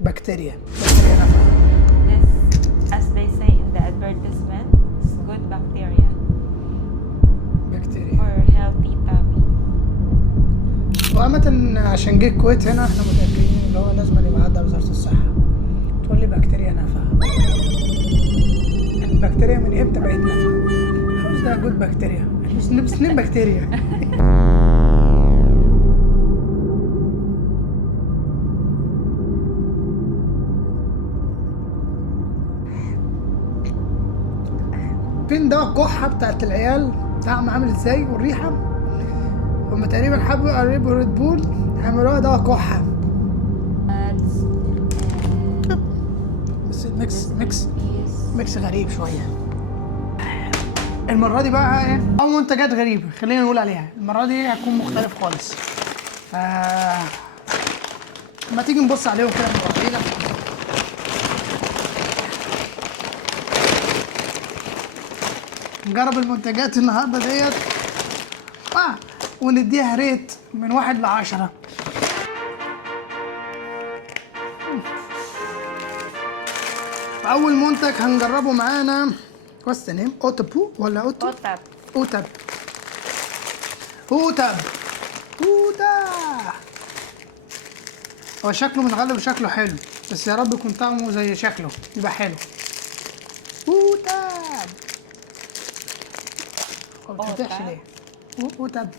بكتيريا نافعة. This, as they say in the advertisement, is good bacteria بكتيريا. for healthy tummy. وعامة عشان جه الكويت هنا احنا متأكدين ان هو لازم يبقى عدى وزارة الصحة تقول لي بكتيريا نافعة. البكتيريا من امتى بقت نافعة؟ How's that good bacteria؟ احنا بنسنين بكتيريا. فين ده الكحة بتاعت العيال؟ طعم عامل ازاي والريحة؟ هما تقريبا حبوا يقربوا ريد بول عملوها ده كحة. بس ميكس غريب شوية. المرة دي بقى ايه؟ أو منتجات غريبة خلينا نقول عليها، المرة دي هتكون مختلف خالص. ما تيجي نبص عليهم كده من بعضينا. نجرب المنتجات النهارده ديت ونديها ريت من 1 ل10. أول منتج هنجربه معانا what's the name؟ أوتابو ولا أوتو؟ أوتاب. هو شكله متغلب وشكله حلو، بس يا رب يكون طعمه زي شكله يبقى حلو. أوتاب ما بتفتحش ليه؟ أوتاب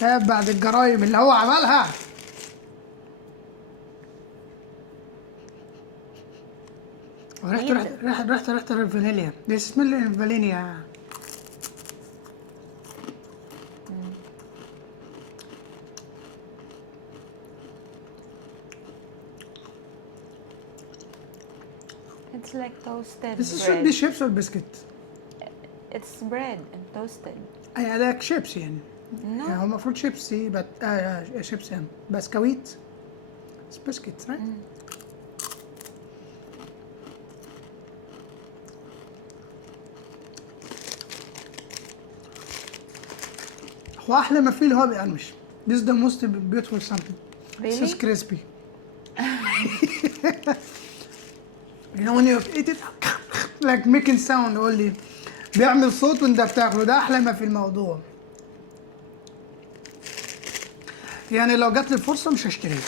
تاب بعد الجرايم اللي هو عملها. ريحة الفانيليا دي سميل الفانيليا. It's like toasted This bread. should be chips or biscuit. It's bread and toasted. I like chips يعني. No. هو المفروض شيبسي بس شيبس يعني بسكويت. It's biscuit right? هو أحلى ما فيه اللي هو بيقرمش. This is the most beautiful something. Really? This is crispy. You know when you eat it like making sound only. بيعمل صوت وانت بتاكله، ده أحلى ما في الموضوع. يعني لو جات لي الفرصة مش هشتريه.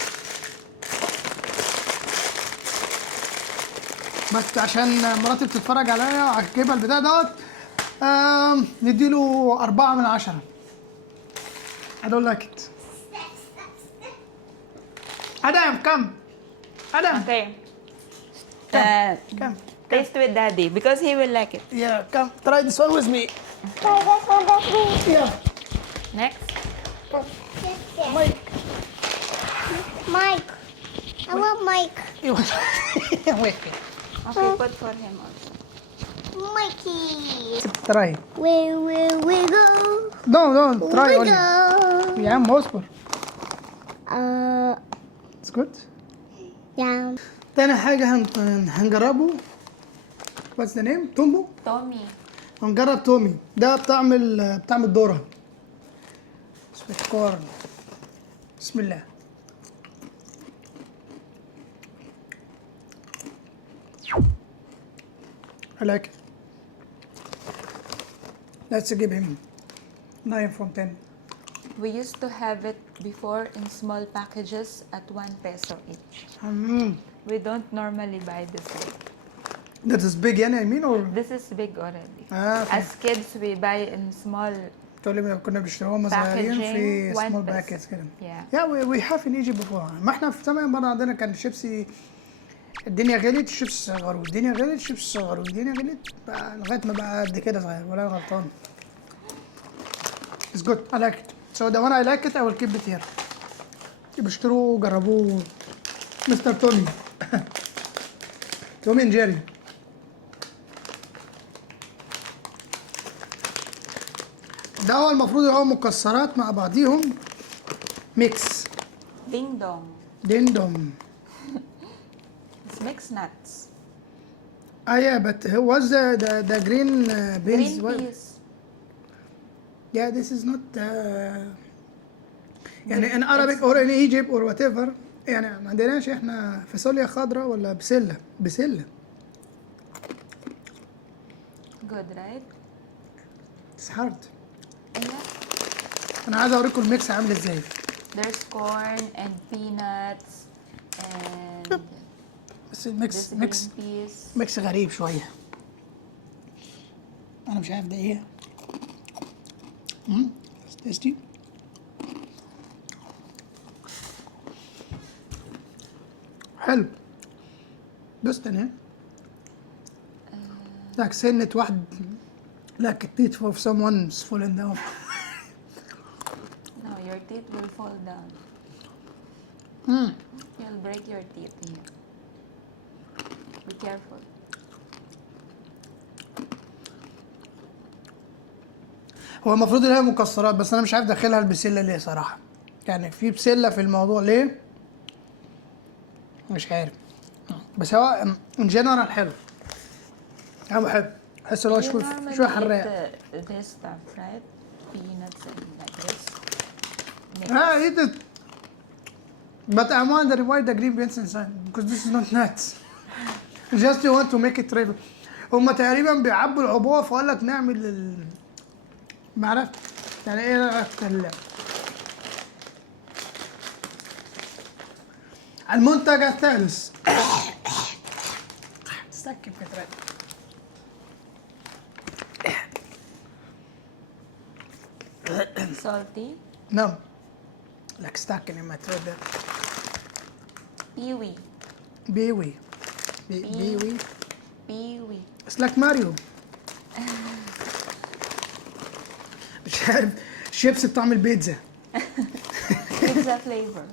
بس عشان مراتي بتتفرج عليا وعجبها البتاع دوت نديله 4/10. I don't like it. Adam, come. Adam. Okay. Come. Taste with daddy because he will like it. Yeah, come. Try this one with me. Yeah. Next. Mike. Mike. I want Mike. Wait. Okay, put for him also. Mikey. Try. Where we go? Don't try we only. go. يا عم اصبر. It's good. Yeah. تاني حاجة هنجربه. What's the name؟ تومو. Tommy. هنجرب تومي ده بتعمل ذرة. سويت كورن. بسم الله. I like it. Let's give him 9 from 10. We used to have it before in small packages at 1 peso each. We don't normally buy this way. That is big يعني I mean or This is big already. okay. As kids, we buy in small. تقولي كنا بنشتروهم صغيرين في Packaging, 1 small peso. packets كده. Yeah. Yeah, we have in Egypt before. ما احنا في زمان برضه عندنا كان شيبسي الدنيا غلت الشيبس صغروا، الدنيا غلت الشيبس صغروا، الدنيا غلت بقى لغايه ما بقى قد كده صغير ولا أنا غلطان. It's good. I like it. So the one I like it I will keep it here. يبقى اشتروه جربوه مستر تومي. تومي اند جيري. ده هو المفروض هو مكسرات مع بعضيهم ميكس. Ding dong. ديندوم. It's mixed nuts. Yeah, but what's the green beans? Green peas. Yeah, this is not. يعني in Arabic or in Egypt or whatever. يعني ما عندناش احنا فاصوليا خضراء ولا بسلة. Good, right? It's hard. Yeah. انا عايز اوريكم الميكس عامل ازاي. There's corn and peanuts and بس الميكس this ميكس green peas. ميكس غريب شوية. انا مش عارف ده ايه. تيستي. حلو. دوست انا. like سنة واحد like a teeth of someone's falling down. No, your teeth will fall down. You'll break your teeth here. Be careful. هو المفروض ان هي مكسرات بس انا مش عارف داخلها البسله ليه صراحه. يعني في بسله في الموضوع ليه؟ مش عارف. بس هو ان جنرال حلو. انا بحب احس ان هو You شويه normally حراق. eat this stuff, right? Peanuts and like this. Mix. I eat it. But I'm wondering why the green beans inside because this is not nuts. Just you want to make it trivial. هما تقريبا بيعبوا العبوه فقال لك نعمل ما عرفت يعني ايه رايك المنتج الثالث. سكب كترات. Salty. No. Like stuck in my throat there. Peewee. Beewee. Beewee. Peewee. It's like Mario. مش عارف شيبس بطعم البيتزا. Pizza flavor.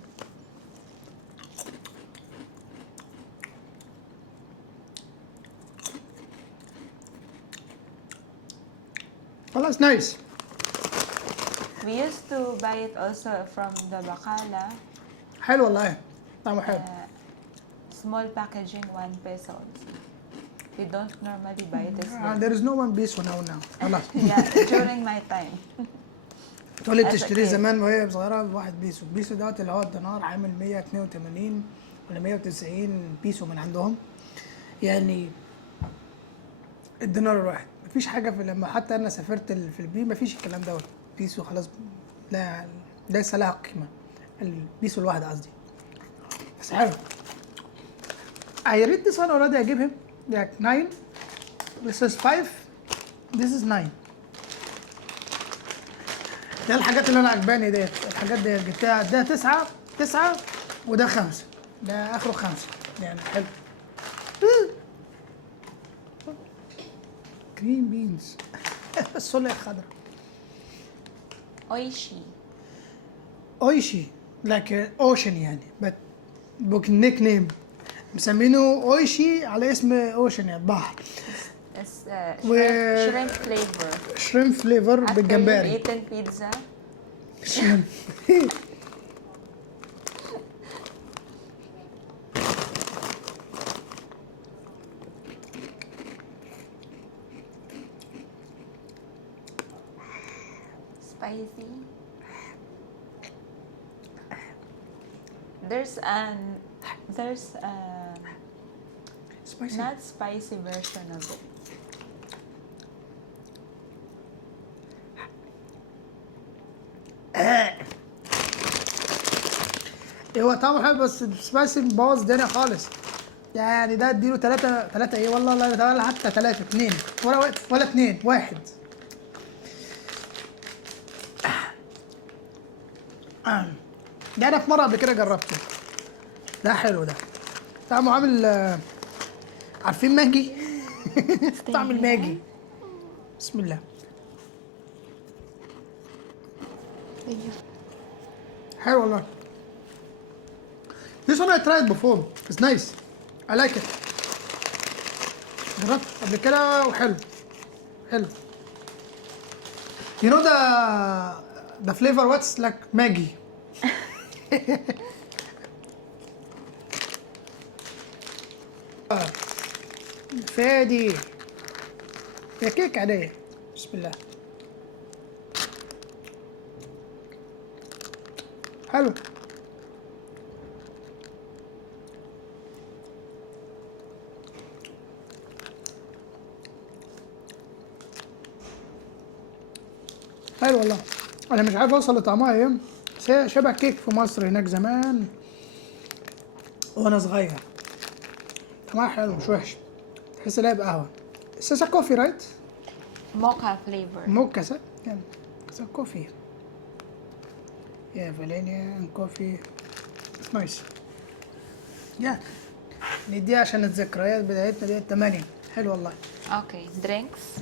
خلاص نايس. We used to buy it also from the Bacala. حلو والله طعمه حلو. Small packaging, 1 peso. We don't normally buy this. There is no one piece now. خلاص. Yeah, during my time. تقولي As a بتشتريه kid. زمان وهي صغيرة بواحد بيسو. البيسو دوت اللي هو الدينار عامل 182 ولا 190 بيسو من عندهم. يعني الدينار الواحد مفيش حاجة في لما حتى أنا سافرت في البي مفيش الكلام دوت. بيسو خلاص لا ليس لها قيمة. البيسو الواحد قصدي. بس حلو. I read this one already. I give him like 9. This is 5. This is 9. ده الحاجات اللي انا عجباني ديت. الحاجات ديت جبتها ده 9 وده 5. ده اخره 5 يعني حلو. جرين بينز. السولة الخضراء. Oishi. اويشي like اوشن يعني but book nick name مسمينه اويشي على اسم اوشن يعني بحر. It's و- shrimp flavor. شريم فليفر After you've بالجمبري. eaten pizza, شريم. spicy. There's a سبايسي. not spicy version of it. هو طعمه حلو بس السبايسي مبوظ الدنيا خالص. يعني ده اديله 3 ايه والله لا ولا حتى 3 2 ولا 2 1. ده انا في مره قبل كده جربته. ده حلو ده. طعمه عامل عارفين ماجي؟ طعم الماجي. بسم الله. حلو والله. This one I tried before. It's nice. I like it. جربت قبل كده وحلو. حلو. You know the flavor what's like Maggi. فادي. يا كيك عادية. بسم الله. حلو. حلو والله. انا مش عارف اوصل لطعمها ايه، بس هي شبه كيك في مصر هناك زمان وانا صغير. طعمها حلو مش وحش، تحس ان هي بقهوه. ساسا كوفي رايت؟ Mocha flavor. موكا سا يعني ساسا كوفي. يا فانيليا and كوفي نايس. يا نديها عشان الذكريات بتاعتنا دي 8. حلو والله. Okay, drinks.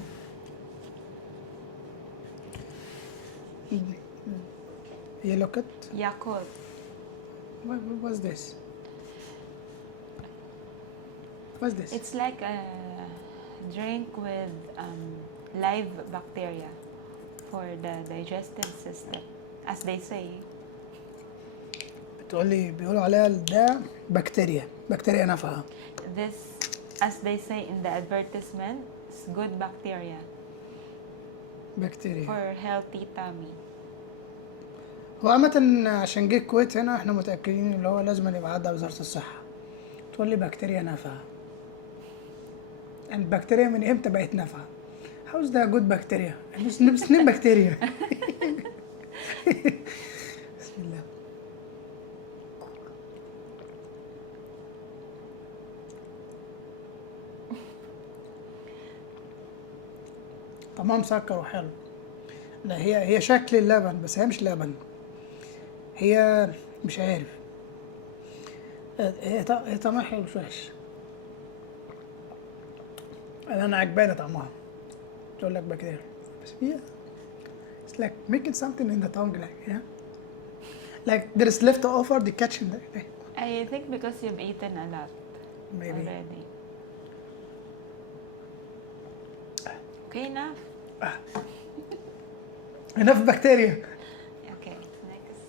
يلو كت. Yakult. What's this? What's this? It's like a drink with live bacteria for the digestive system, as they say. بتقولي بيقولوا عليها ده بكتيريا نافعة. This, as they say in the advertisement, is good bacteria بكتيريا. for healthy tummy. هو عامة عشان جه الكويت هنا احنا متأكدين اللي هو لازم يبقى عدى وزارة الصحة. تقولي بكتيريا نافعة. يعني البكتيريا من امتى بقت نافعة؟ How's that good بكتيريا؟ بس اتنين بكتيريا. بسم الله. طعمها مسكر وحلو. لا هي شكل اللبن بس هي مش لبن. هي مش عارف. هي طعمها حلو مش وحش. انا عجباني طعمها. تقول لك بكتيريا بس هي it's like making something in the tongue like yeah. Like there is left over the kitchen there. I think because you've eaten a lot Maybe. already. Okay, enough. enough بكتيريا. Okay, next.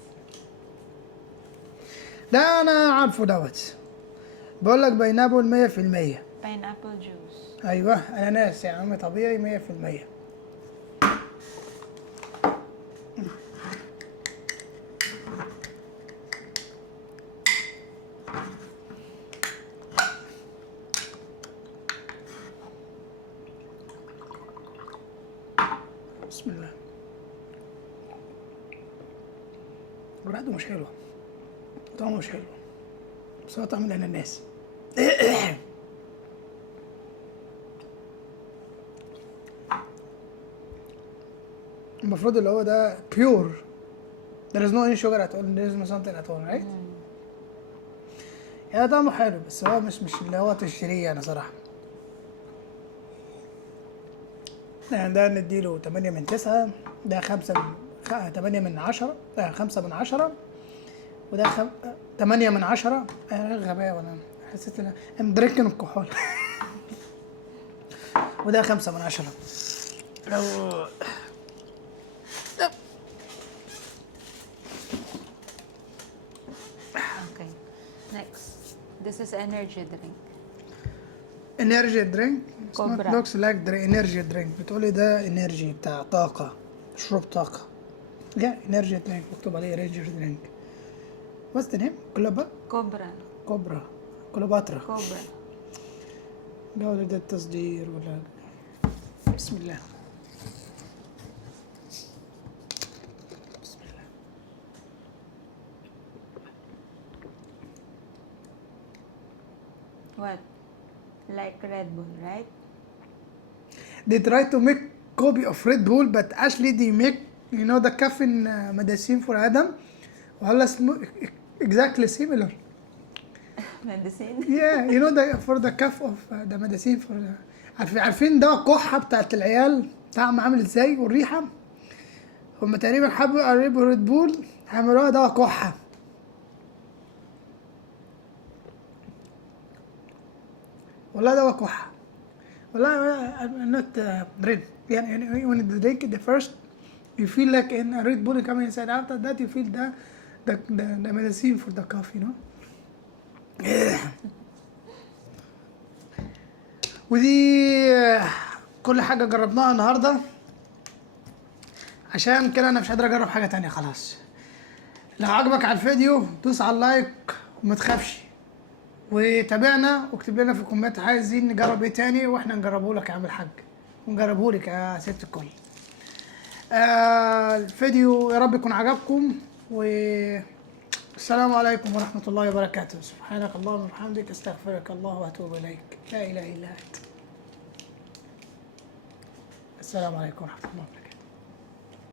لا انا عارفه دوت. بقول لك باينابل 100%. Pineapple juice. ايوه اناناس يا عم طبيعي 100%. بسم الله. ورقته مش حلوه، طعمه مش حلو، بس هو طعم الاناناس. المفروض اللي هو ده بيور. There is no any sugar at all. There is no something at all, right? يعني طعمه حلو بس هو مش اللي هو تشتريه يعني صراحة. يعني ده نديله 8 من 9، ده 8 من 10، ده 5 من 10، وده 8 من 10. غباء ولا حسيت ان I'm drinking الكحول. وده 5 من 10. Okay, next. This is energy drink. انرجي درينك. كوبرا. لوكس لايك انرجي درينك. بتقولي ده انرجي بتاع طاقة، شرب طاقة. لا انرجي درينك مكتوب عليه انرجي درينك. What's the name؟ Cobra. كليوباترا. Cobra. جولة ده التصدير ولا. بسم الله. بسم الله. What? Like Red Bull, right? They try to make copy of Red Bull but actually they make the caffeine medicine for Adam. وهلا اسمه exactly similar. Medicine. Yeah, for the cuff of the medicine for عارفين دواء كحة بتاعت العيال طعم عامل ازاي والريحة. هم تقريبا حبوا يقربوا ريد بول عملوها دواء كحة. والله دواء كحة. والله I'm not red. يعني when you drink the first you feel like in a Red Bull coming inside. After that you feel the medicine for the cough, ودي كل حاجة جربناها النهاردة، عشان كده أنا مش قادر أجرب حاجة تانية خلاص. لو عجبك على الفيديو دوس على اللايك وما تخافش، وتابعنا واكتب لنا في الكومنت عايزين نجرب ايه تاني واحنا نجربه لك يا عم الحاج، ونجربه لك يا ست الكل. الفيديو يا رب يكون عجبكم، والسلام عليكم ورحمة الله وبركاته. سبحانك اللهم وبحمدك، استغفرك الله واتوب اليك، لا اله الا انت. السلام عليكم ورحمة الله وبركاته.